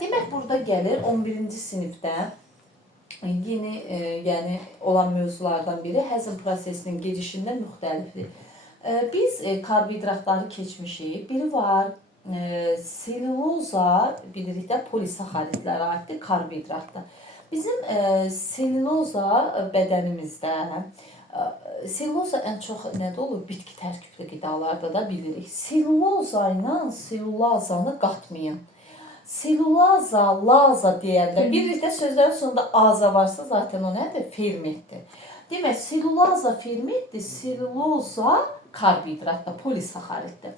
demək burada gəlir 11-ci sinifdə yeni yəni olan mövzulardan biri həzm prosesinin gedişində müxtəlifdir. Biz karbohidratları keçmişik. Biri var selüloza, bilirik də polisaxaridlərə aiddir karbohidratlar. Bizim selüloza bədənimizdə selüloza ən çox nədə olur? Bitki tərkibli qidalarda da bilirik. Selüloza ilə selulazanı qatmayın. Selulaza, laza deyəndə birlikdə sözlərin sonunda aza varsa zaten o nədir? Fermentdir. Demək, selulaza fermentdir, seluloza karbohidratdır, polisaxariddir.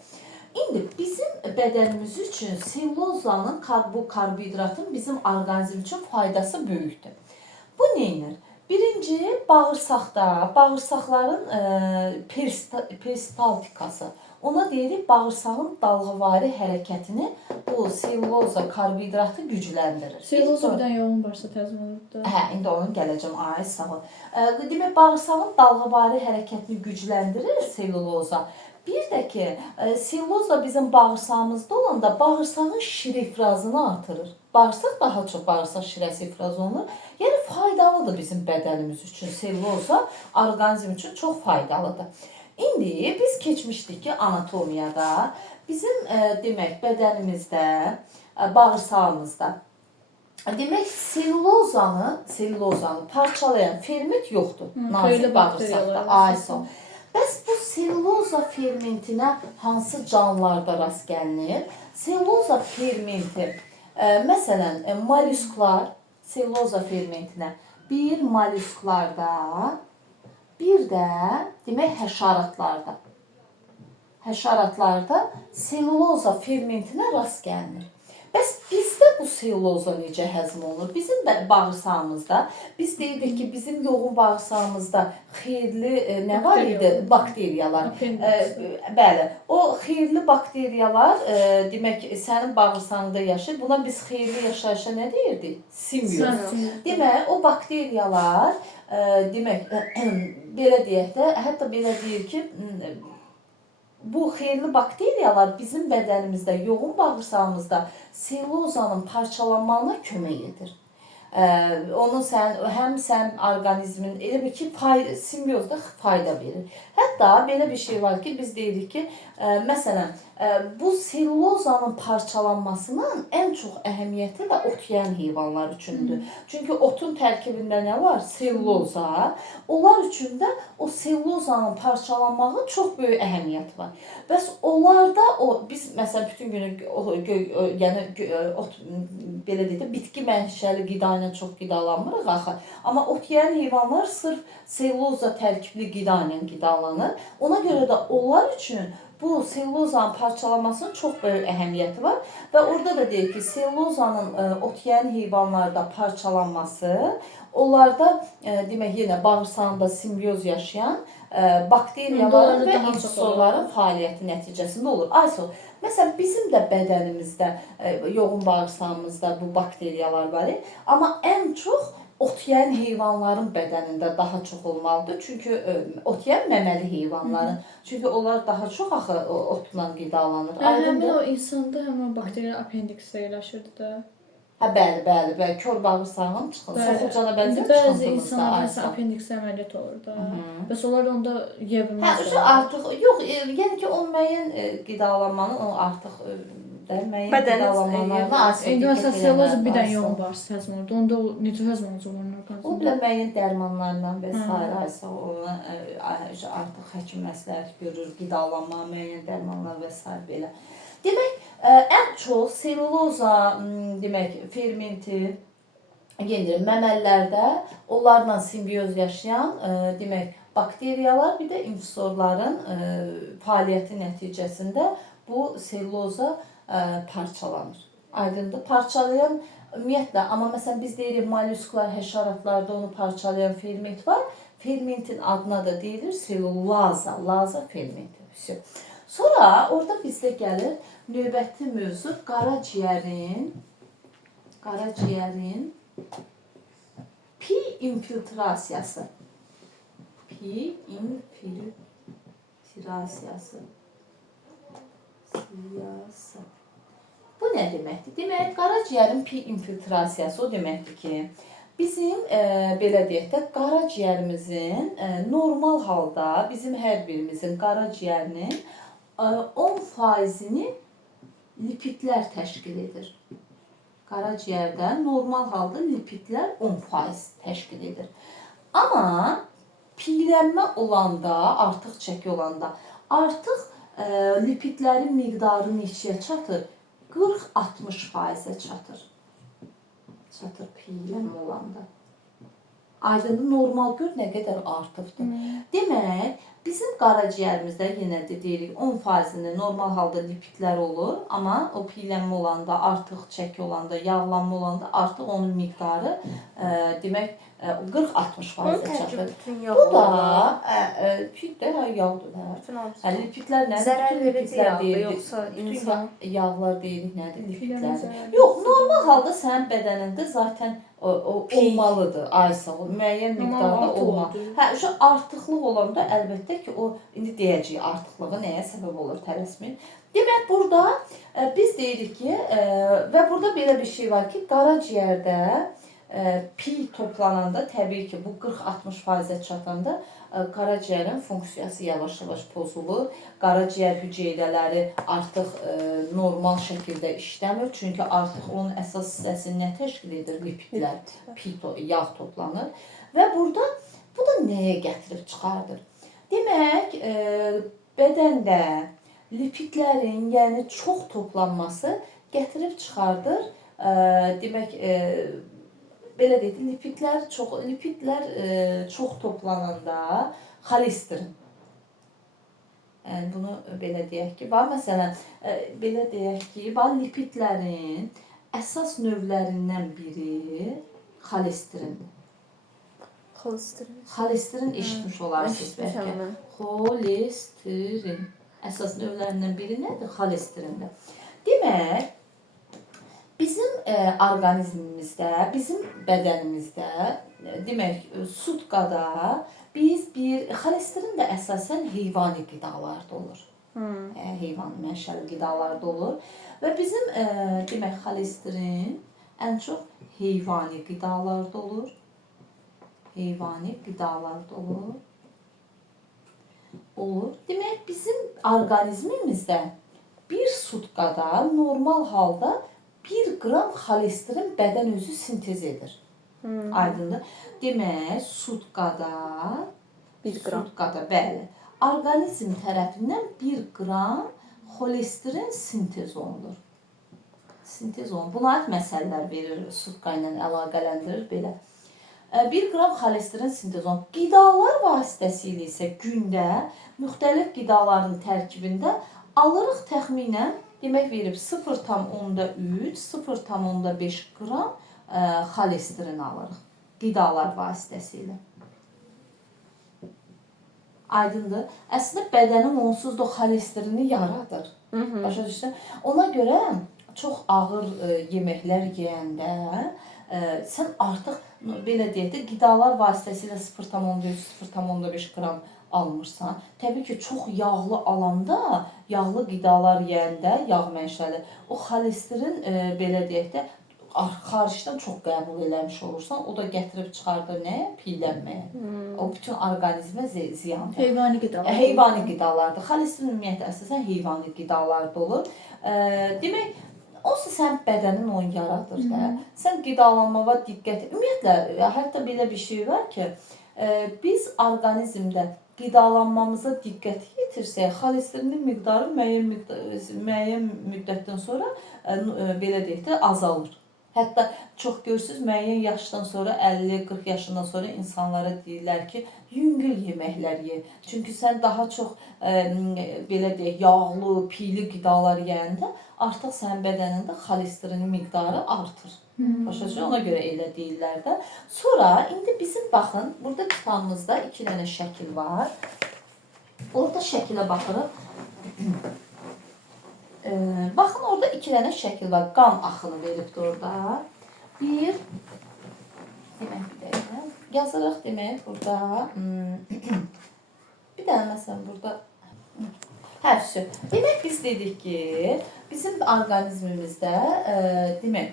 İndi bizim bədənimiz üçün selulozanın, bu karbohidratın bizim orqanizm üçün faydası böyükdür. Bu neyinir? Birinci, bağırsaqda, bağırsaqların peristaltikası. Ona deyirik, bağırsağın dalğavari hərəkətini bu selüloza karbohidratı gücləndirir. Selüloza bir dənə yoğun varsa təzmin olunur. İndi onun gələcəm, ay sağ ol. Demək, bağırsağın dalğavari hərəkətini gücləndirir selüloza. Bir də ki, selüloza bizim bağırsağımızda olanda bağırsağın şir ifrazını artırır. Bağırsaq daha çox bağırsaq şirəsi ifraz olunur. Yəni faydalıdır bizim bədənimiz üçün. Selüloza orqanizm üçün çox faydalıdır. İndi biz keçmişdik ki, anatomiyada bizim demək bədənimizdə, bağırsağımızda demək selülozanı parçalayan ferment yoxdur. Nazik bağırsaqda. Ayson. Bəs bu selüloza fermentinə hansı canlılarda rast gəlinir? Selüloza fermenti, məsələn, mollusklar selüloza fermentinə bir mollusklarda, bir də demək həşaratlarda. Həşaratlarda selüloza fermentinə rast gəlinir. Bəs bizdə bu selüloza necə həzm olunur? Bizim bağırsağımızda, biz deyirdik ki, bizim yoğun bağırsağımızda xeyirli nə var idi? Bakteriyalar. Bəli, o xeyirli bakteriyalar demək sənin bağırsağında yaşayır. Buna biz xeyirli yaşayışa nə deyirdik? Simbiyoz. Demək, o bakteriyalar demək, belə deyək də, hətta belə deyir ki, bu xeyirli bakteriyalar bizim bədənimizdə, yoğun bağırsağımızda selülozanın parçalanmasına kömək edir. Onun həm sən orqanizmin elə bir ki, simbiozda fayda verir. Hətta belə bir şey var ki, biz deyirik ki, məsələn, bu selülozanın parçalanmasının ən çox əhəmiyyəti də ot yeyən heyvanlar üçündür. Çünki otun tərkibində nə var? Selüloza. Onlar üçün də o selülozanın parçalanmağı çox böyük əhəmiyyəti var. Bəs onlarda biz məsələn bütün günü yəni ot belə deyək də bitki mənşəli qida ilə çox qidalanmırıq axı. Amma ot yeyən heyvanlar sırf selüloza tərkibli qida ilə qidalanır. Ona görə də onlar üçün bu selülozanın parçalanmasının çox böyük əhəmiyyəti var və orada da deyir ki, selülozanın ot yeyən heyvanlarda parçalanması, onlarda demək yenə bağırsağında simbiyoz yaşayan bakteriyaların və inhibitorların fəaliyyəti nəticəsində olur. Ayson, məsələn, bizim də bədənimizdə, yoğun bağırsağımızda bu bakteriyalar var, amma ən çox ot yeyən heyvanların bədənində daha çox olmalıdır. Çünki ot yeyən məməli heyvanların. Çünki onlar daha çox axı otla qidalanır. Həmin o insanda həmin o bakteriya apendiksə yerləşirdi də. Bəli, kör bağırsağın çıxın. Soxulcana bənzər çıxıntımızda. Bəzi insanlar məsələn apendiksə əməliyyat olur da. Bəs onlar onda yeyə bilməz. Artıq yox, yəni ki, o müəyyən qidalanmanın o artıq müəyyən qidalanmalarına asitlik. İndi məsələn selüloza bir dənə yoğun bağırsaq həzm olunur. Onda o necə həzm olunur orqanizmdə? O da müəyyən dərmanlarla və s. ona artıq həkim məsləhət görür, qidalanma, müəyyən dərmanlar və s. belə. Demək, ən çox selüloza demək fermenti yenə məməlilərdə onlarla simbiyoz yaşayan demək bakteriyalar, bir də inhibitorların fəaliyyəti nəticəsində bu selüloza parçalanır. Aydındır. Parçalayan ümumiyyətlə, amma məsələn biz deyirik mollusklar, həşaratlarda onu parçalayan ferment var. Fermentin adına da deyilir selulaza, laza fermenti. Sonra orada bizdə gəlir növbəti mövzu qaraciyərin pi infiltrasiyası. Pi infiltrasiyası. Bu nə deməkdir? Demək, qaraciyərin pi infiltrasiyası o deməkdir ki, bizim belə deyək də qaraciyərimizin normal halda bizim hər birimizin qaraciyərinin 10%-ni lipidlər təşkil edir. Qaraciyərdə normal halda lipidlər 10% təşkil edir. Amma piylənmə olanda, artıq çəki olanda, artıq lipidlərin miqdarı neçəyə çatır? 40-60%-ə çatır. Çatır piylənmə olanda. Aydın normal gör nə qədər artıbdır. Demək, bizim qaraciyərimizdə yenə də deyirik 10%-ni normal halda lipidlər olur, amma o piylənmə olanda, artıq çəki olanda, yağlanma olanda artıq onun miqdarı demək 40-60%-ə çatır. Bu da piddə yağdır da. Lipidlər nədir? Zərər Bütün verici lipidlər yağdır, deyirik. yoxsa Bütün insan? yağlar deyirik nədir? Piylənmə Lipidlər. zərərli. Yox, normal halda sənin bədənində zaten o olmalıdır. Ay sağ ol. Müəyyən miqdarda artıq olmalı. oldu. Hə, şu artıqlıq olanda əlbəttə ki, o indi deyəcəyik artıqlığı nəyə səbəb olur, tələsməyin. Demək, burada biz deyirik ki, və burada belə bir şey var ki, qaraciyərdə pi toplananda təbii ki, bu 40-60%-ə çatanda qaraciyərin funksiyası yavaş-yavaş pozulur. Qaraciyər hüceyrələri artıq normal şəkildə işləmir. Çünki artıq onun əsas hissəsini nə təşkil edir? Lipidlər, yağ toplanır. Və burada bu da nəyə gətirib çıxardır? Demək, bədəndə lipidlərin, yəni çox toplanması gətirib çıxardır. Demək, belə deyək, lipidlər çox toplananda xolesterin. Yəni bunu belə deyək ki, məsələn, belə deyək ki, lipidlərin əsas növlərindən biri xolesterindir. Xolesterin eşitmiş olarsınız bəlkə. Xolesterin. Əsas növlərindən biri nədir? Xolesterindir. Demək, bizim orqanizmimizdə, bizim bədənimizdə, demək, sutkada biz xolesterin də əsasən heyvani qidalarda olur. Heyvani mənşəli qidalarda olur. Və bizim, demək, xolesterin ən çox heyvani qidalarda olur. Heyvani qidalarda olur. Demək, bizim orqanizmimizdə bir sutkada normal halda 1 qram xolesterin bədən özü sintez edir. Aydındır. Demək, sutkada 1 qram. Sutkada, bəli. Orqanizm tərəfindən 1 qram xolesterin sintez olunur. Sintez olunur. Buna aid məsələlər verir, sutka ilə əlaqələndirir belə. 1 qram xolesterin sintez olunur. Qidalar vasitəsilə isə gündə müxtəlif qidaların tərkibində alırıq təxminən, demək verib 0,3, 0,5 qram xolesterin alırıq qidalar vasitəsilə. Aydındır. Əslində bədənin onsuz da xolesterini yaradır. Başa düşürsən? Ona görə çox ağır yeməklər yeyəndə sən artıq belə deyək də qidalar vasitəsilə 0,3, 0,5 qram almırsan. Təbii ki, çox yağlı alanda, yağlı qidalar yeyəndə, yağ mənşəli, o xolesterin belə deyək də xaricdən çox qəbul eləmiş olursan, o da gətirib çıxardır nəyə? Piylənməyə. O bütün orqanizmə ziyandır. Heyvani qidalar. Heyvani qidalardır. Xolesterin ümumiyyətlə əsasən heyvani qidalarda olur. Demək, onsuz sənin bədənin onu yaradır da. Sən qidalanmaya diqqət. Ümumiyyətlə, hətta belə bir şey var ki, biz orqanizmdə qidalanmamıza diqqət yetirsək, xolesterinin miqdarı müəyyən müddətdən sonra belə deyək də azalır. Hətta çox görürsüz, müəyyən yaşdan sonra, 50-40 yaşından sonra insanlara deyirlər ki, yüngül yeməklər ye. Çünki sən daha çox belə deyək, yağlı, piyli qidalar yeyəndə artıq sənin bədənində xolesterinin miqdarı artır. Başa düşürsən? Ona görə elə deyirlər də. Sonra indi bizim baxın, burada kitabımızda 2 dənə şəkil var. Orada şəkilə baxırıq. Baxın, orada 2 dənə şəkil var. Qan axını veribdir orada. Bir, demək bir dəqiqə, yazırıq demək burada. Bir dənə məsələn burada. Demək biz dedik ki, bizim orqanizmimizdə demək,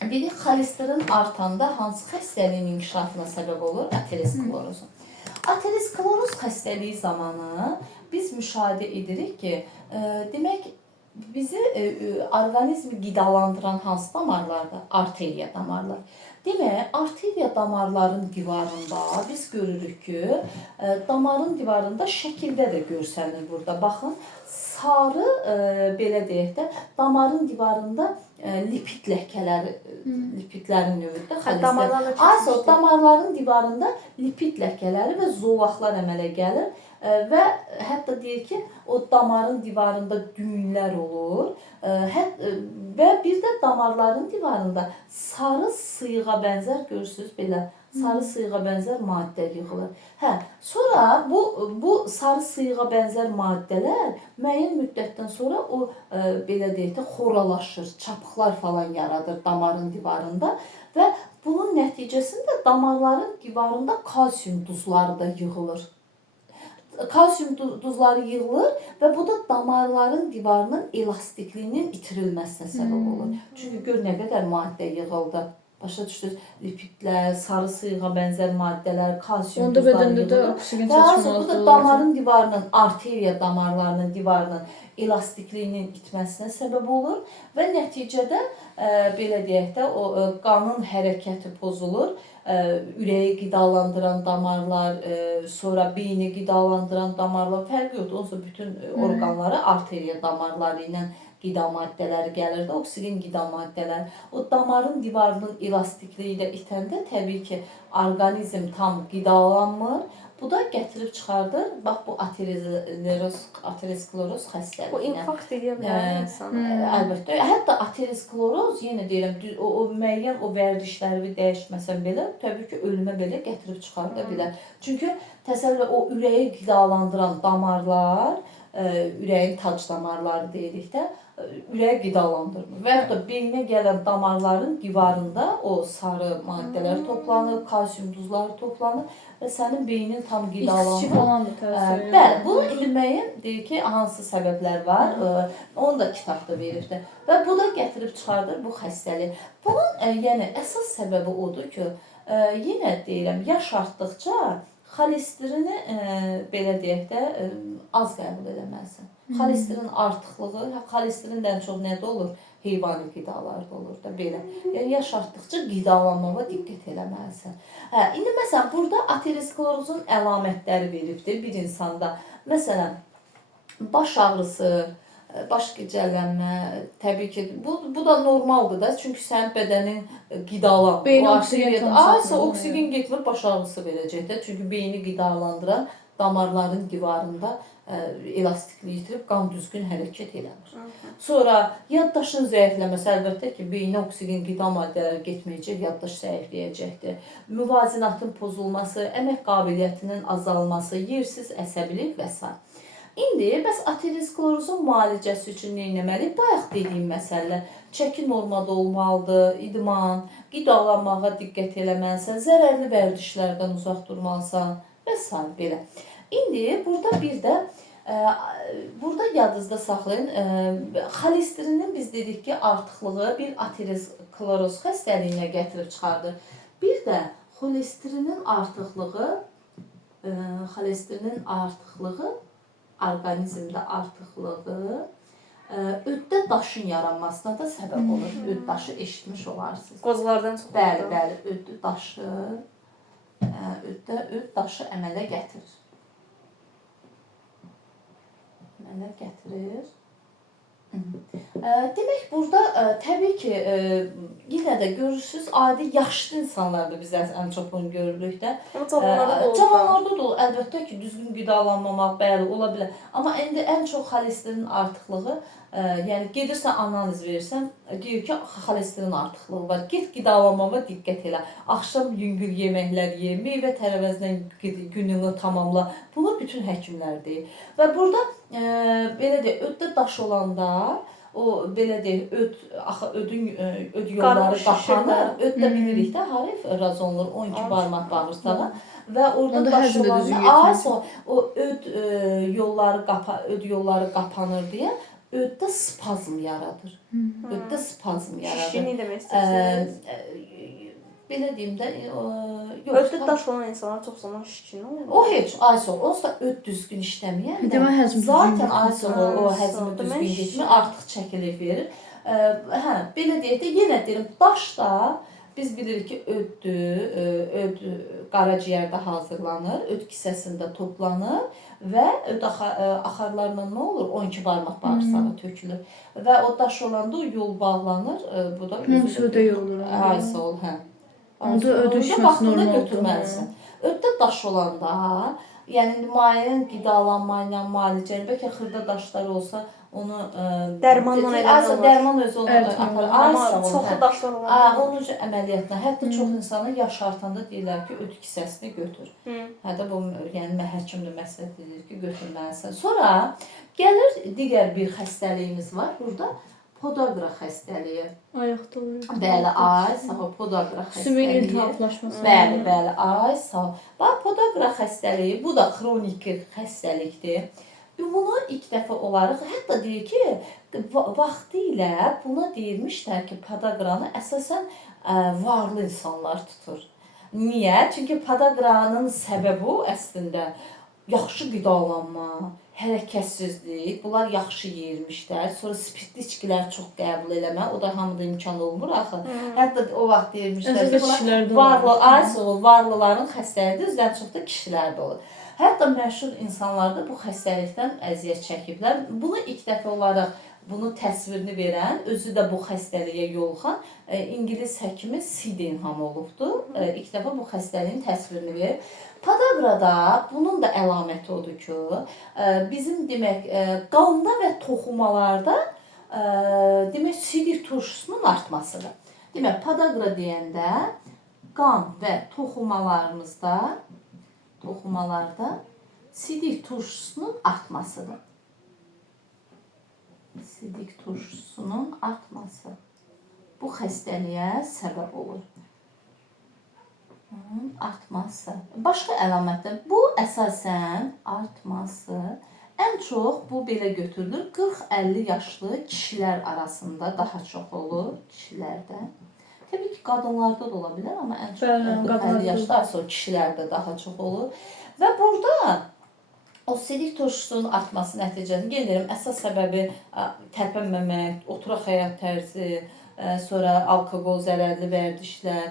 dedik xolesterin artanda hansı xəstəliyin inkişafına səbəb olur? Aterosklerozun. Ateroskleroz xəstəliyi zamanı biz müşahidə edirik ki, demək, bizi orqanizmi qidalandıran hansı damarlardır? Arteriya damarlar. Demək, arteriya damarların divarında biz görürük ki, damarın divarında şəkildə də görsənir burada. Baxın, sarı, belə deyək də, damarın divarında lipid ləkələri, lipidlərin növüdür. Damarların divarında lipid ləkələri və zolaqlar əmələ gəlir və hətta deyir ki, o damarın divarında düyünlər olur və bir də damarların divarında sarı sıyığa bənzər, görürsünüz belə, sarı sıyığa bənzər maddə yığılır. Sonra bu sarı sıyığa bənzər maddələr müəyyən müddətdən sonra o, belə deyək də, xoralaşır, çapıqlar falan yaradır damarın divarında və bunun nəticəsində damarların divarında kalsium duzları da yığılır. Kalsium duzları yığılır və bu da damarların divarının elastikliyinin itirilməsinə səbəb olur. Çünki gör nə qədər maddə yığıldı. Başa düşdünüz? Lipidlər, sarı sıyığa bənzər maddələr, kalsium duzları yığılır. Və bu da damarın divarının, arteriya damarlarının divarının elastikliyinin itməsinə səbəb olur və nəticədə belə deyək də, o qanın hərəkəti pozulur. Ürəyi qidalandıran damarlar, sonra beyni qidalandıran damarlar, fərqi yoxdur. Onsuz bütün orqanlara arteriya damarları ilə qida maddələri gəlir də, oksigen qida maddələri. O damarın divarının elastikliyi də itəndə təbii ki, orqanizm tam qidalanmır. Bu da gətirib çıxardır, bax bu ateroskleroz xəstəliyinə. Bu infarkt edə bilər insanı. Əlbəttə. Hətta ateroskleroz, yenə deyirəm, o müəyyən o vərdişləri dəyişməsən belə, təbii ki, ölümə belə gətirib çıxarda bilər. Çünki təsəvvür o ürəyi qidalandıran damarlar, ürəyin tac damarları deyirik də, ürəyi qidalandırmır. Və yaxud da beyninə gələn damarların divarında o sarı maddələr toplanır, kalsium duzları toplanır və sənin beynin tam qidalanmır. Bəli, bunun indi müəyyən deyir ki, hansı səbəblər var, onu da kitabda verir. Və bu da gətirib çıxardır bu xəstəliyi. Bunun yəni əsas səbəbi odur ki, yenə deyirəm, yaş artdıqca xolesterini belə deyək də az qəbul eləməlisən. Xolesterin artıqlığı, xolesterin ən çox nədə olur? Heyvani qidalarda olur da belə. Yəni yaş artdıqca qidalanmaya diqqət eləməlisən. İndi məsələn burada aterosklerozun əlamətləri veribdir bir insanda. Məsələn, baş ağrısı, baş gicəllənmə, təbii ki, bu da normaldır da, çünki sənin bədənin qidalanmır. Beyni oksigen getmir, baş ağrısı verəcək də, çünki beyni qidalandıran damarların divarında elastikliyi itirib qan düzgün hərəkət eləmir. Sonra yaddaşın zəifləməsi, əlbəttə ki, beyinə oksigen qida maddələri getməyəcək, yaddaş zəifləyəcəkdir. Müvazinatın pozulması, əmək qabiliyyətinin azalması, yersiz əsəbilik və s. İndi bəs aterosklerozun müalicəsi üçün nə etməliyik? Bayaq dediyim məsələlər, çəki normada olmalıdır, idman, qidalanmağa diqqət eləməlisən, zərərli vərdişlərdən uzaq durmalısan və s. belə. İndi burada bir də burada yadınızda saxlayın, xolesterinin biz dedik ki, artıqlığı bir ateroskleroz xəstəliyinə gətirib çıxardır. Bir də xolesterinin artıqlığı, orqanizmdə artıqlığı öddə daşın yaranmasına da səbəb olur. Öd daşı eşitmiş olarsınız. Qozlardan çox. Bəli, öd daşı əmələ gətirir. Demək, burada təbii ki, yenə də görürsünüz, adi yaşlı insanlarda biz ən çox bunu görürük də. Cavanlarda da olur, əlbəttə ki, düzgün qidalanmamaq, bəli, ola bilər. Amma indi ən çox xolesterin artıqlığı, yəni gedirsən analiz verirsən, deyir ki, xolesterin artıqlığı var. Get qidalanmağa diqqət elə. Axşam yüngül yeməklər ye, meyvə tərəvəzlə gününü tamamla. Bunu bütün həkimlər deyir. Və burada belə deyək, öddə daş olanda, o belə deyək, öd yolları qapanır. Öd də bilirik də, harif razonlar 12 barmaq bağırsağa və orada daş olanda o öd yolları qapanır deyə öddə spazm yaradır. Öddə spazm yaradır. Şişkinlik demək istəyirsiniz. Belə deyim də, yox. Öddə daş olan insanlar çox zaman şişkin olur. O heç aysoq, onsuz da öd düzgün işləməyəndə. Demək həzm zaten aysoq o həzmi Demək düzgün getmir, artıq çəkilik verir. Hə, belə deyək də, yenə deyirəm, daş da biz bilirik ki, öd qaraciyərdə hazırlanır, öd kisəsində toplanır və öd axarlarla nə olur? 12 barmaq bağırsağa tökülür. Və o daş olanda o yol bağlanır, bu da Suda yolur. aysoq, hə. Onda ödüşməsi normaldır. Götürməlisən. Öddə daş olanda, yəni müəyyən qidalanma ilə müalicə, bəlkə xırda daşlar olsa, onu Dərmanla eləmək olar. Dərman özü onu aparır. Amma çoxlu daşlar olur. Onun üçün əməliyyatla, hətta çox insanlar yaşartanda deyirlər ki, öd kisəsini götür. Hətta bu, yəni həkim də məsləhət edir ki, götürməlisən. Sonra gəlir digər bir xəstəliyimiz var burada. Podagra xəstəliyi. Ayaqda olur. Bəli, ay, sağ podagra Sümük xəstəliyi. iltihaplaşması. Bəli, ay, sağ. Bax, podagra xəstəliyi, bu da xronik xəstəlikdir. Bunu ilk dəfə olaraq, hətta deyir ki, vaxtı ilə buna deyilmişlər ki, podagranı əsasən varlı insanlar tutur. Niyə? Çünki podagranın səbəbi əslində yaxşı qidalanma, hərəkətsizlik, bunlar yaxşı yeyirmişlər. Sonra spirtli içkilər çox qəbul eləmə, o da hamıda imkan olmur axı. Hətta o vaxt deyirmişlər ki, varlıların xəstəliyidir, üzrən çox da kişilərdə olur. Hətta məşhur insanlar da bu xəstəlikdən əziyyət çəkiblər. Bunu ilk dəfə olaraq bunu təsvirini verən, özü də bu xəstəliyə yoluxan İngilis həkimi Sydenham olubdur. İlk dəfə bu xəstəliyin təsvirini verir. Podagrada bunun da əlaməti odur ki, bizim demək qanda və toxumalarda demək sidik turşusunun artmasıdır. Demək podagra deyəndə qan və toxumalarda sidik turşusunun artmasıdır. Sidik turşusunun artması bu xəstəliyə səbəb olur. Artması. Başqa əlamətlər. Bu əsasən artması ən çox bu belə götürülür. 40-50 yaşlı kişilər arasında daha çox olur, kişilərdə. Təbii ki, qadınlarda da ola bilər, amma ən çox 40-50 yaşlar sonra kişilərdə daha çox olur. Və burada o sidik turşusunun artması nəticəsində, yenə deyirəm, əsas səbəbi tərpənməmək, oturaq həyat tərzi, sonra alkoqol, zərərli vərdişlər,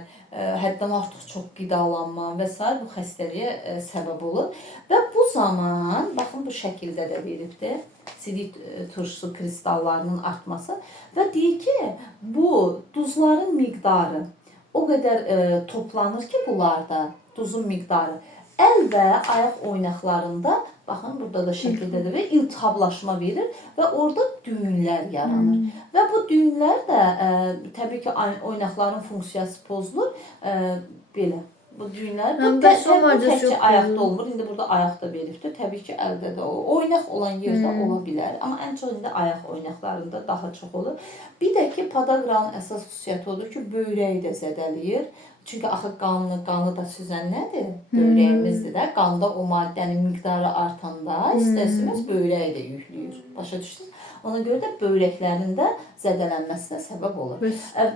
həddən artıq çox qidalanma və s. bu xəstəliyə səbəb olur. Və bu zaman, baxın bu şəkildə də veribdir, sidik turşusu kristallarının artması və deyir ki, bu duzların miqdarı o qədər toplanır ki, bunlarda duzun miqdarı əl və ayaq oynaqlarında, baxın burada da şəkildə də verir, iltihablaşma verir və orada düyünlər yaranır. Və bu düyünlər də təbii ki, oynaqların funksiyası pozulur. Belə. Bu düyünlər təkcə ayaqda olmur. İndi burada ayaqda veribdir. Təbii ki, əldə də olur. Oynaq olan yerdə ola bilər. Amma ən çox indi ayaq oynaqlarında daha çox olur. Bir də ki, podagranın əsas xüsusiyyəti odur ki, böyrəyi də zədələyir. Çünki axı qanı da süzən nədir? Böyrəyimizdir də. Qanda o maddənin miqdarı artanda istərsiniz böyrəyi də yükləyir. Başa düşdünüz? Ona görə də böyrəklərin də zədələnməsinə səbəb olur.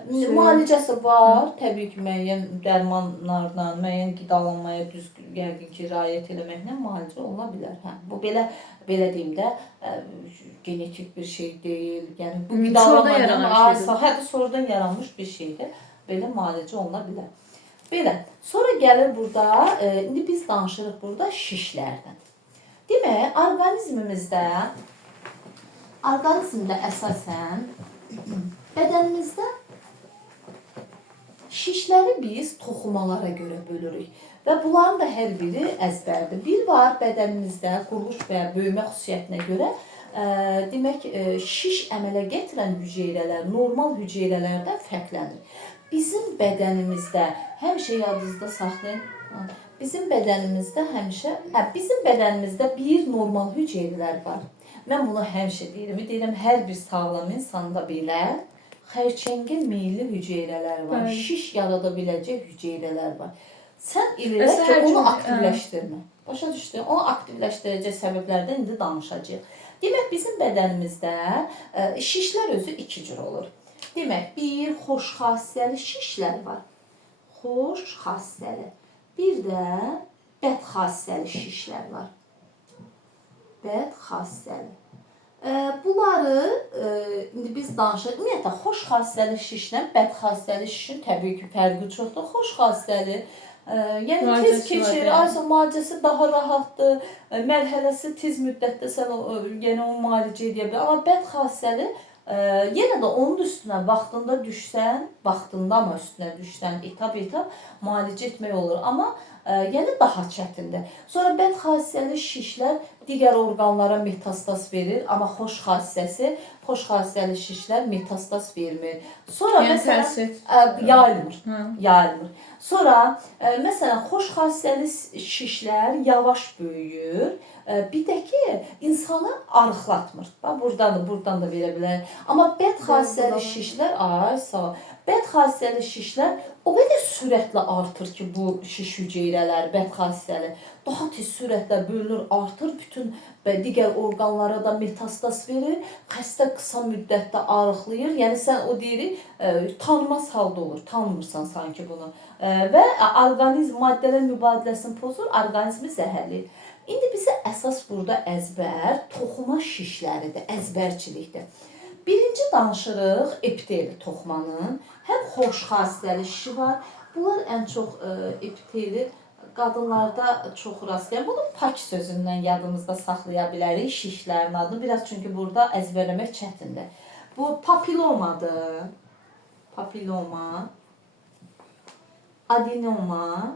Müalicəsi var. Təbii ki, müəyyən dərmanlarla, müəyyən qidalanmaya düzgün yəqin ki, riayət eləməklə müalicə ola bilər. Bu belə deyim də, genetik bir şey deyil. Yəni bu qidalanmadan sonradan yaranmış bir şeydir. Belə müalicə oluna bilər. Belə. Sonra gəlir burada, indi biz danışırıq burada şişlərdən. Demək, orqanizmdə əsasən bədənimizdə şişləri biz toxumalara görə bölürük. Və bunların da hər biri əzbərdir. Bir var bədənimizdə quruluş və böyümə xüsusiyyətinə görə demək, şiş əmələ gətirən hüceyrələr normal hüceyrələrdən fərqlənir. Bizim bədənimizdə həmişə yadınızda saxlayın. Bizim bədənimizdə bir normal hüceyrələr var. Mən bunu həmişə deyirəm. Deyirəm, hər bir sağlam insanda belə xərçəngə meyilli hüceyrələr var. Şiş yarada biləcək hüceyrələr var. Sən elə ki, onu aktivləşdirmə. Başa düşdün? Onu aktivləşdirəcək səbəblərdən indi danışacağıq. Demək, bizim bədənimizdə şişlər özü iki cür olur. Demək, bir xoş xassəli şişlər var. Xoş xassəli. Bir də bəd xassəli şişlər var. Bəd xassəli. Bunları indi biz danışırıq. Ümumiyyətlə, xoş xassəli şişlə bəd xassəli şişin təbii ki, fərqi çoxdur. Xoş xassəli yəni tez keçir, müalicəsi daha rahatdır, mərhələsi tez müddətdə sən yenə onu müalicə edə bilər. Amma bəd xassəli yenə də onun üstünə vaxtında düşsən, amma üstünə düşsən, etab müalicə etmək olur. Amma yəni daha çətindir. Sonra bəd xassəli şişlər digər orqanlara metastaz verir, amma xoş xassəli şişlər metastaz vermir. Sonra məsələn yayılmır. Sonra məsələn xoş xassəli şişlər yavaş böyüyür. Bir də ki, insanı arıqlatmır. Buradan da verə bilər. Amma bəd xassəli şişlər, bəd xassəli şişlər o qədər sürətlə artır ki, bu şiş hüceyrələri, bəd xassəli daha tez sürətlə bölünür, artır, bütün digər orqanlara da metastaz verir, xəstə qısa müddətdə arıqlayır. Yəni sən o deyirik, tanınmaz halda olur, tanımırsan sanki bunu. Və orqanizm maddələr mübadiləsini pozur, orqanizmi zəhərləyir. İndi bizə əsas burada əzbər, toxuma şişləridir, əzbərçilikdir. Birinci danışırıq epiteli toxumanın. Həm xoş xassəli şişi var. Bunlar ən çox epiteli qadınlarda çox rast gəlir. Bunu pak sözündən yadımızda saxlaya bilərik, şişlərin adını. Biraz çünki burada əzbərləmək çətindir. Bu papilomadır. Papiloma. Adenoma.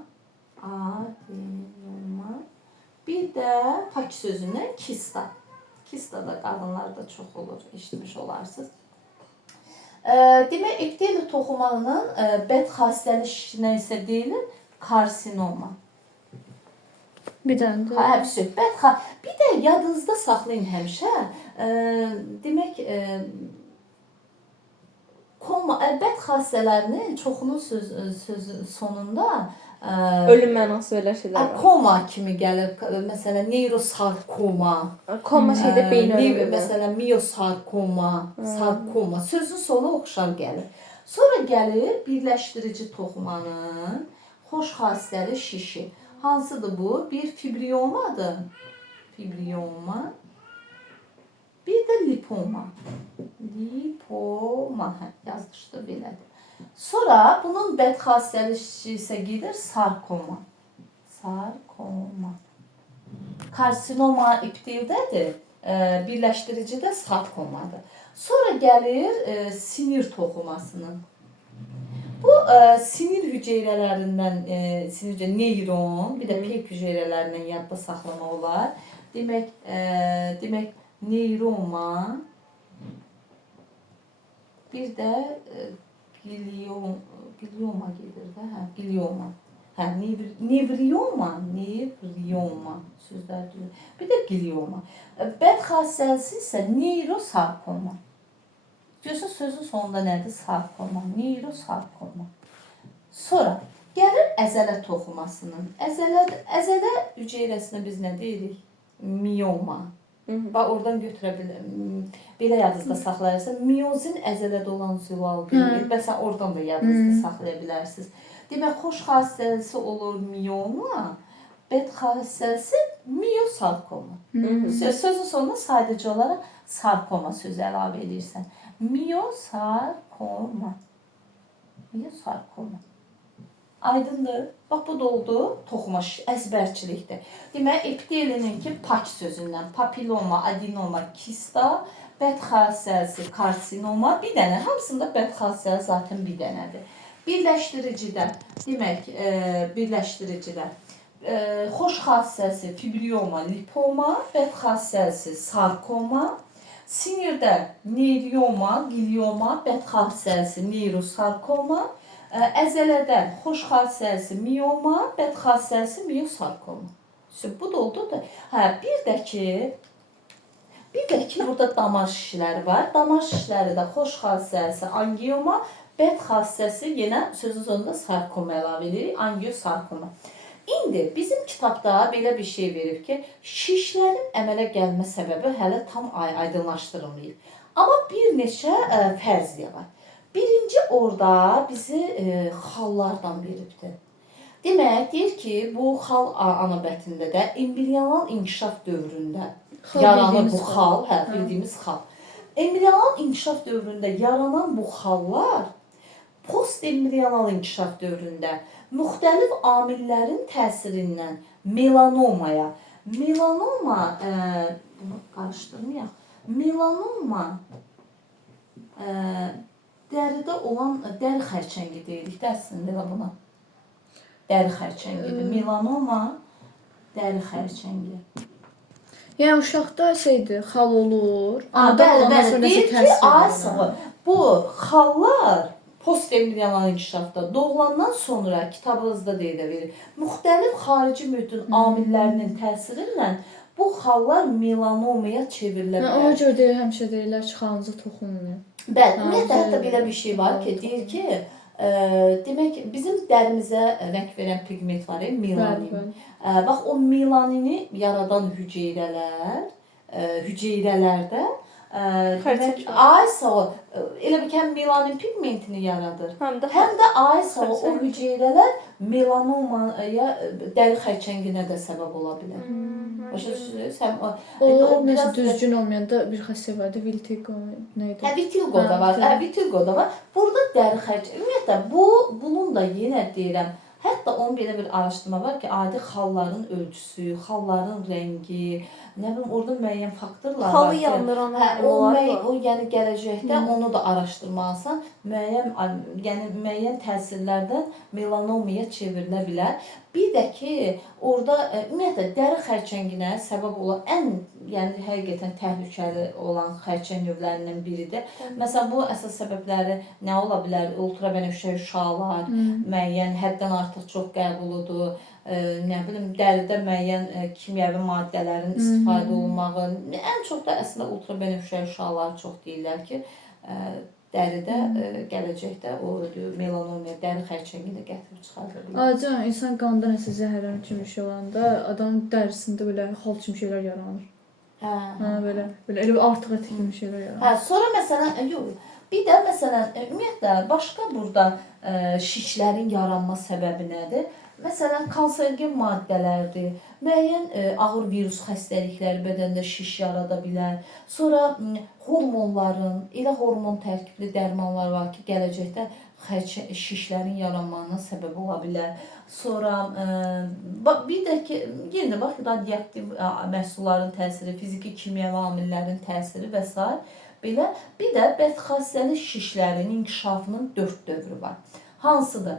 Bir də pak sözündən kista. Kista da qadınlarda çox olur, eşitmiş olarsınız. Demək, epiteli toxumanın bəd xassəli şişinə isə deyilir karsinoma. Bir dənə də. Bir də yadınızda saxlayın həmişə. Demək, bəd xassələrinin çoxunun sözün sonunda ölüm mənası belə şeylər var. Koma kimi gəlir. Məsələn, neyrosarkoma. Koma şeydə beyin ölümü. Məsələn, miosarkoma, sarkoma. Sözün sonu oxşar gəlir. Sonra gəlir birləşdirici toxumanın xoş xassəli şişi. Hansıdır bu? Bir fibriomadır. Fibrioma. Bir də lipoma. Lipoma. Yazmışdı belədir. Sonra bunun bəd xassəli şişi isə gedir sarkoma. Sarkoma. Karsinoma epitildədir. Birləşdirici də sarkomadır. Sonra gəlir sinir toxumasının. Bu sinir hüceyrələrindən, neyron, bir də peyk hüceyrələrindən yadda saxlamaq olar. Demək, neyroma, bir də glioma gedir də, glioma. Nevrioma sözlər deyil. Bir də glioma. Bəd xassəsi isə neyrosarkoma. Görürsünüz, sözün sonunda nədir? Sarkoma, neyrosarkoma. Sonra gəlir əzələ toxumasının. Əzələ hüceyrəsinə biz nə deyirik? Mioma. Bax, oradan götürə bilərəm. Belə yadınızda saxlayırsan. Miozin əzələdə olan zülal bilir. Bəsən oradan da yadınızda saxlaya bilərsiniz. Demək, xoş xassəsi olur mioma, bəd xassəsi miosarkoma. Sözün sonuna sadəcə olaraq sarkoma sözü əlavə edirsən. Miosarkoma. Miosarkoma. Aydındır. Bax, bu da oldu toxuma əzbərçilikdir. Demək, epitelininki pak sözündən papiloma, adenoma, kista, bəd xassəsi karsinoma, bir dənə. Hamısında bəd xassəsi zaten bir dənədir. Birləşdiricidə, demək, xoş xassəsi fibrioma, lipoma, bəd xassəsi sarkoma, sinirdə neyrioma, glioma, bəd xassəsi neyrosarkoma, əzələdə xoş xassəsi mioma, bəd xassəsi miosarkoma. Bu da oldu da. Bir də ki, burada damar şişləri var. Damar şişləri də xoş xassəsi angioma, bəd xassəsi yenə sözün sonunda sarkoma əlavə edirik, angiosarkoma. İndi bizim kitabda belə bir şey verib ki, şişlərin əmələ gəlmə səbəbi hələ tam aydınlaşdırılmayıb. Amma bir neçə fərziyyə var. Birinci orada bizi xallardan veribdir. Demək, deyir ki, bu xal anabətində də embrional inkişaf dövründə yaranır bu xal, bildiyimiz xal. Embrional inkişaf dövründə yaranan bu xallar post-embrional inkişaf dövründə müxtəlif amillərin təsirindən melanomaya, bunu qarışdırmayaq, melanoma dəridə olan dəri xərçəngi deyirik də əslində buna. Dəri xərçəngidir. Melanoma dəri xərçəngi. Yəni uşaqda şeydir, xal olur. Bəli, deyir ki, aysığı bu xallar post-embrional inkişafda doğulandan sonra kitabınızda deyilə verir. Müxtəlif xarici mühitin amillərinin təsirindən bu xallar melanomaya çevrilə bilər. Ona görə deyir, həmişə deyirlər ki, xalınıza toxunmayın. Bəli, ümumiyyətlə hətta belə bir şey var ki, deyir ki, demək bizim dərimizə rəng verən pigment var, melanin. Bax o melanini yaradan hüceyrələrdə aysa o elə bir ki, həm melanin pigmentini yaradır. Həm də aysa o hüceyrələr melanomaya, dəri xərçənginə də səbəb ola bilər. Başa düşürsünüz? O nəsə düzgün olmayanda bir xəstə vardı, vitiligo neydi? Vitiligo da var. Vitiligo da var. Burada dəri xərçəngi. Ümumiyyətlə bunun da yenə deyirəm, hətta onun belə bir araşdırma var ki, adi xalların ölçüsü, xalların rəngi, nə bilim orada müəyyən faktorlar var. Xalı yandıran o yəni gələcəkdə onu da araşdırmalısan, müəyyən təsirlərdən melanomaya çevrilə bilər. Bir də ki, orada ümumiyyətlə dəri xərçənginə səbəb olan yəni həqiqətən təhlükəli olan xərçəng növlərindən biridir. Məsələn, bu əsas səbəbləri nə ola bilər? Ultrabənövşəyi şüalar, müəyyən həddən artıq çox qəbuludur, nə bilim dəridə müəyyən kimyəvi maddələrin istifadə olunmağı, ən çox da əslində ultrabənövşəyi şüaları çox deyirlər ki, dəridə gələcəkdə o melanomaya, dəri xərçənginə gətirib çıxarda bilər. Ayrıca insan qanda nəsə zəhərlənmə kimi bir şey olanda adamın dərisində belə xal kimi şeylər yaranır. Belə elə artıq eti kimi şeylər yaranır. Sonra məsələn, bir də məsələn, ümumiyyətlə başqa burada şişlərin yaranma səbəbi nədir? Məsələn, kanserogen maddələrdir, müəyyən ağır virus xəstəlikləri bədəndə şiş yarada bilər. Sonra hormonların, elə hormon tərkibli dərmanlar var ki, gələcəkdə şişlərin yaranmasına səbəb ola bilər. Sonra bir də ki, yenə də bax, radioaktiv məhsulların təsiri, fiziki kimyəvi amillərin təsiri və s. Belə, bir də bədxassəli şişlərin inkişafının 4 dövrü var. Hansıdır?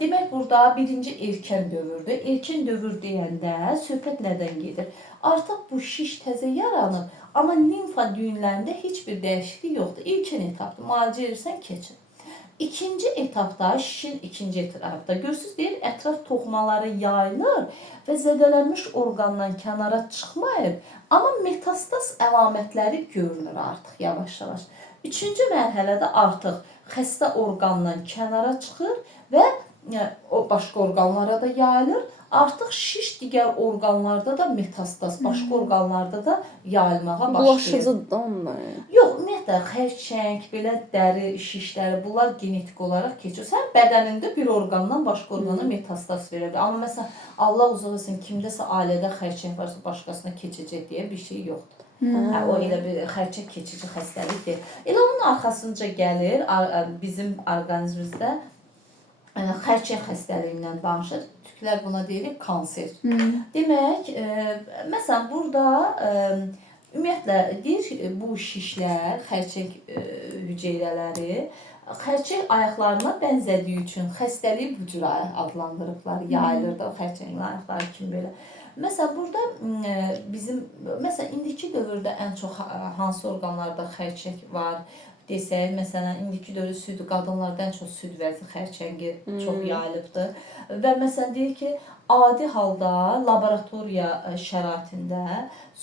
Demək, burada birinci erkən dövrdür. Erkən dövr deyəndə söhbət nədən gedir? Artıq bu şiş təzə yaranır, amma limfa düyünlərində heç bir dəyişiklik yoxdur. İlkin etapdır, müalicə edirsən, keçir. İkinci etapda, şişin ikinci etapda, görürsünüz deyir, ətraf toxumaları yayılır və zədələnmiş orqandan kənara çıxmayır, amma metastaz əlamətləri görünür artıq yavaş-yavaş. Üçüncü mərhələdə artıq xəstə orqandan kənara çıxır və o başqa orqanlara da yayılır. Artıq şiş digər orqanlarda da metastaz, başqa orqanlarda da yayılmağa başlayır. Bulaşıcıdır da onlar. Yox, ümumiyyətlə xərçəng, belə dəri şişləri, bunlar genetik olaraq keçir. Sən bədənində bir orqandan başqa orqana metastaz verə bilər. Amma məsələn, Allah uzaq etsin, kimdəsə ailədə xərçəng varsa başqasına keçəcək deyə bir şey yoxdur. O elə bir xərçəng keçici xəstəlikdir. Elə onun arxasınca gəlir bizim orqanizmimizdə xərçəng xəstəliyindən danışır. Türklər buna deyirik kanser. Demək, məsələn, burada ümumiyyətlə deyir bu şişlər, xərçəng hüceyrələri xərçəng ayaqlarına bənzədiyi üçün xəstəliyi bu cür adlandırıblar, yayılır da o xərçəngin ayaqları kimi belə. Məsələn, burada bizim, məsələn, indiki dövrdə ən çox hansı orqanlarda xərçəng var desək, məsələn, indiki dövrdə süd, qadınlardan çox süd vəzi xərçəngi çox yayılıbdır. Və məsələn, deyir ki, adi halda laboratoriya şəraitində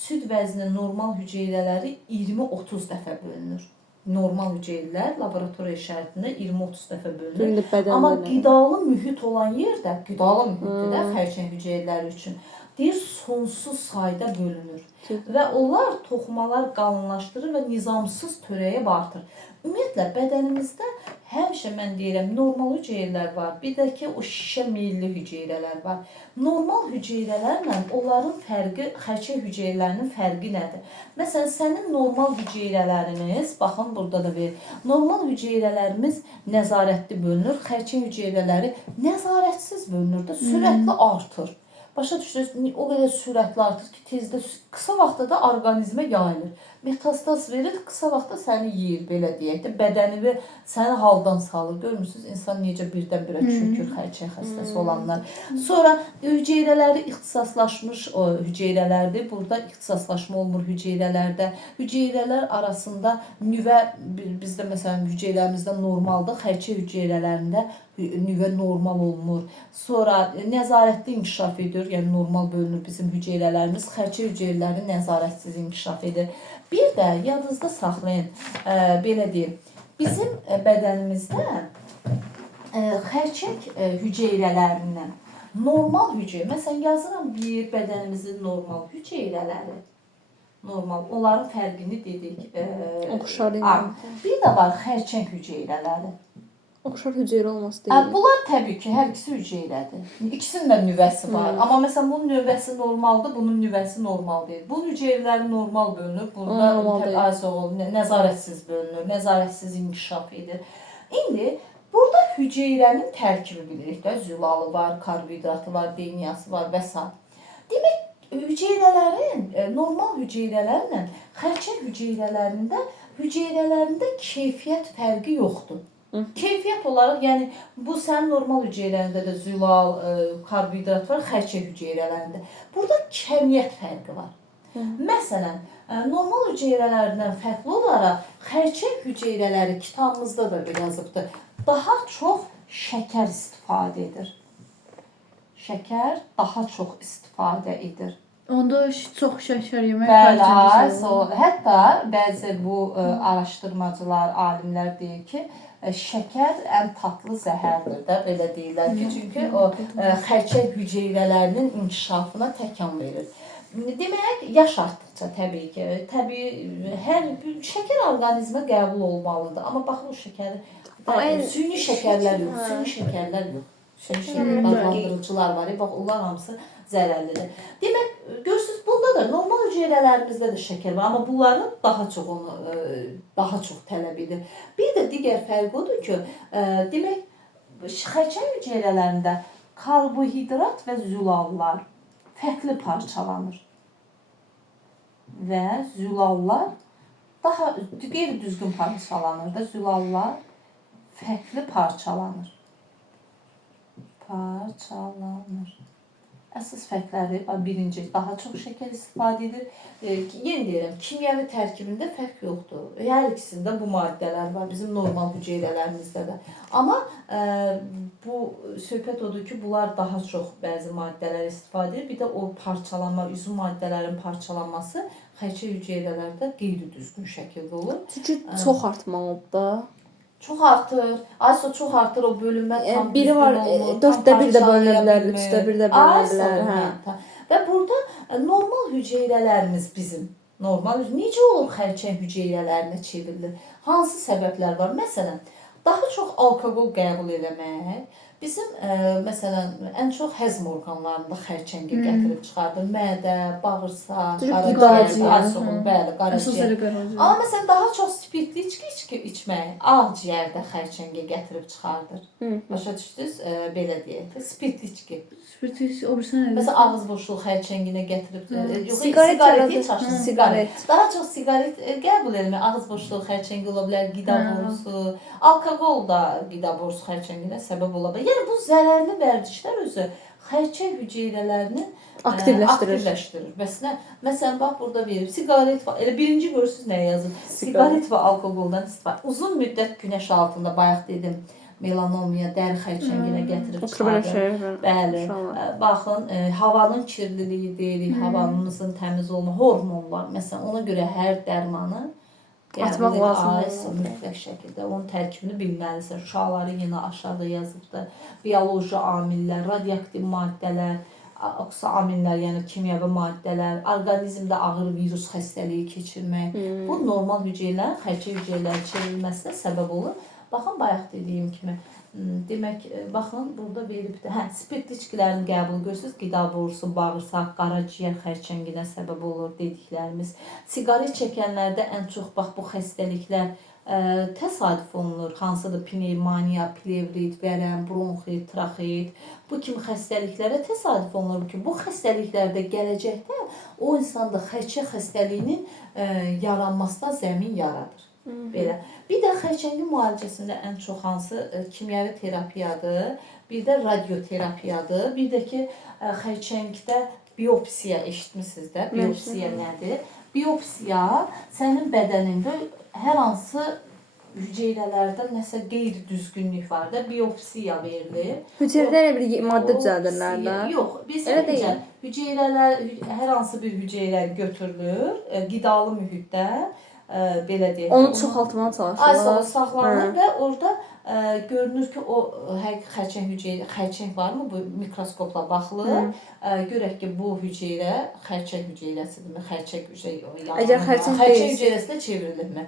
süd vəzinin normal hüceyrələri 20-30 dəfə bölünür. Normal hüceyrələr laboratoriya şəraitində 20-30 dəfə bölünür. İndi bədəndə Amma nə? qidalı mühit olan yerdə, qidalı mühitdə də xərçəng hüceyrələri üçün deyir sonsuz sayda bölünür. Və onlar toxumalar qalınlaşdırır və nizamsız törəyib artır. Ümumiyyətlə bədənimizdə həmişə mən deyirəm normal hüceyrələr var, bir də ki o şişə meyilli hüceyrələr var. Normal hüceyrələrlə onların fərqi, xərçəng hüceyrələrinin fərqi nədir? Məsələn, sənin normal hüceyrələriniz, baxın burada da verir. Normal hüceyrələrimiz nəzarətli bölünür, xərçəng hüceyrələri nəzarətsiz bölünür də sürətli artır. Başa düşdünüz, o qədər sürətli artır ki, tezdə, qısa vaxtda da orqanizmə yayılır. Metastaz verir, qısa vaxtda səni yeyir, belə deyək də, bədənini səni haldan salır. Görmürsünüz, insan necə birdən-birə çökür, xərçəng xəstəsi olanlar. Sonra hüceyrələri ixtisaslaşmış o hüceyrələrdir. Burada ixtisaslaşma olmur hüceyrələrdə. Hüceyrələr arasında nüvə, bizdə məsələn hüceyrələrimizdə normaldır, xərçəng hüceyrələrində nüvə normal olmur. Sonra nəzarətli inkişaf edir, yəni normal bölünür bizim hüceyrələrimiz, xərçəng hüceyrələri nəzarətsiz inkişaf edir. Bir də yadınızda saxlayın, belə deyim, bizim bədənimizdə xərçəng hüceyrələrindən normal hüceyrə, məsələn yazıram bir bədənimizin normal hüceyrələri, normal, onların fərqini dedik. Oxşar bir də var xərçəng hüceyrələri. Oxşar hüceyrə olması deyil. Bunlar təbii ki, hər ikisi hüceyrədir. İkisinin də nüvəsi var. Amma məsələn, bunun nüvəsi normaldır, bunun nüvəsi normal deyil. Bu hüceyrələri normal bölünür, burada nəzarətsiz bölünür, nəzarətsiz inkişaf edir. İndi burada hüceyrənin tərkibi bilirik də, zülalı var, karbohidratı var, DNA'sı var və s. Demək, hüceyrələrin, normal hüceyrələrlə xərçəng hüceyrələrində keyfiyyət fərqi yoxdur. Keyfiyyət olaraq, yəni bu sənin normal hüceyrələrində də zülal, karbohidrat var, xərçəng hüceyrələrində. Burada kəmiyyət fərqi var. Məsələn, normal hüceyrələrdən fərqli olaraq xərçəng hüceyrələri kitabımızda da yazıbdır. Daha çox şəkər istifadə edir. Şəkər daha çox istifadə edir. Onda çox şəkər yemək xərçəngdir. Hətta bəzi bu araşdırmacılar, alimlər deyir ki, şəkər ən tatlı zəhərdir də, belə deyirlər ki, çünki o xərçəng hüceyrələrinin inkişafına təkan verir. Demək, yaş artdıqca təbii ki, hər şəkər orqanizmə qəbul olmalıdır. Amma baxın o şəkəri, süni şəkərlər yox, süni şəkərlər yox. Süni şəkər dadlandırıcılar var, bax onlar hamısı zərərlidir. Demək, görürsünüz, bunda da normal hüceyrələrimizdə də şəkər var, amma bunların daha çox tələb edir. Bir də digər fərq odur ki, demək, xərçəng hüceyrələrində karbohidrat və zülallar fərqli parçalanır. Və zülallar daha qeyri-düzgün parçalanır da, zülallar fərqli parçalanır. Əsas fərqləri birinci, daha çox şəkər istifadə edir. Yenə deyirəm, kimyəvi tərkibində fərq yoxdur. Hər ikisində bu maddələr var, bizim normal hüceyrələrimizdə də. Amma bu söhbət odur ki, bunlar daha çox bəzi maddələr istifadə edir. Bir də o parçalanma, üzüm maddələrin parçalanması xərçəng hüceyrələrdə qeyri-düzgün şəkildə olur. Çünki çox artmalıdır da. Çox artır. Ayso çox artır o bölünmə tam biri var 4də 1 də bölünə bilər, 3də 1 də bölünə bilər, hə. Və burada normal hüceyrələrimiz bizim normal necə olur xərçəng hüceyrələrinə çevrilir? Hansı səbəblər var? Məsələn, daha çox alkoqol qəbul eləmək bizim məsələn ən çox həzm orqanlarında xərçəngi gətirib çıxardır. Mədə, bağırsaq, qaraciyər. Amma məsələn daha çox spirtli içki içmək ağciyərdə xərçəngi gətirib çıxardır. Başa düşdünüz? Belə deyək. Spirtli içki. Spirtli o birisi nədir? Məsələn ağız boşluğu xərçənginə gətirib siqaret. Daha çox siqaret qəbul etmək ağız boşluğu xərçəngi ola bilər, qida borusu, alkoqol da qida borusu xərçənginə səbəb ola bilər. Yəni bu zərərli vərdişlər özü xərçəng hüceyrələrini aktivləşdirir. Bəs nə? Məsələn, bax burada verir. Siqaret var. Elə birinci görürsünüz nə yazır? Siqaret və alkoqoldan istifadə. Uzun müddət günəş altında bayaq dedim, melanomiya, dəri xərçənginə gətirib çıxardır. Bəli. Baxın, havanın kirliliyi deyirik, havanımızın təmiz olma, hormonlar. Məsələn, ona görə hər dərmanı Açmaq lazımdır. lazım mütləq şəkildə. Onun tərkibini bilməlisən. Şüaları yenə aşağıda yazıbdır. Bioloji amillər, radioaktiv maddələr, oksi amillər, yəni kimyəvi maddələr, orqanizmdə ağır virus xəstəliyi keçirmək. Bu normal hüceyrələrin xərçəng hüceyrələrə çevrilməsinə səbəb olur. Baxın, bayaq dediyim kimi, demək, baxın, burada veribdir. Spirtli içkilərin qəbulu görürsünüz, qida borusu, bağırsaq, qaraciyər xərçənginə səbəb olur dediklərimiz. Siqaret çəkənlərdə ən çox bax bu xəstəliklər təsadüf olunur. Hansıdır? Pnevmoniya, plevrit, vərəm, bronxit, traxeit. Bu kimi xəstəliklərə təsadüf olunur ki, bu xəstəliklərdə gələcəkdə o insanda xərçəng xəstəliyinin yaranmasına zəmin yaradır. Belə. Bir də xərçəngin müalicəsində ən çox hansı kimyəvi terapiyadır, bir də radioterapiyadır, bir də ki, xərçəngdə biopsiya eşitmisiniz də. Biopsiya nədir? Biopsiya sənin bədənində hər hansı hüceyrələrdə nəsə qeyri-düzgünlük var da, biopsiya verilir. Hüceyrədə bir maddə düzəldirlər də. Yox, biz hüceyrələr, hər hansı bir hüceyrə götürülür, qidalı mühitdə, belə deyək. Onu çoxaltmağa çalışırlar. Saxlanır və orada görünür ki, o xərçəng varmı? Bu mikroskopla baxılır. Görək ki, bu hüceyrə xərçəng hüceyrəsidirmi? Xərçəng hüceyrəsinə çevrilirmi?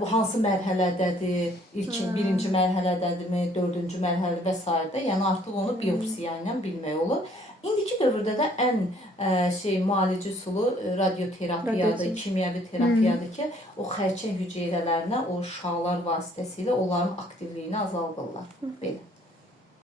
Bu hansı mərhələdədir? Birinci mərhələdədirmi? Dördüncü mərhələ və s. Yəni artıq onu biopsiya ilə bilmək olur. İndiki dövrdə də ən müalicə üsulu radioterapiyadır, kimyəvi terapiyadır ki, o xərçəng hüceyrələrinə o şüalar vasitəsilə onların aktivliyini azaldırlar. Belə.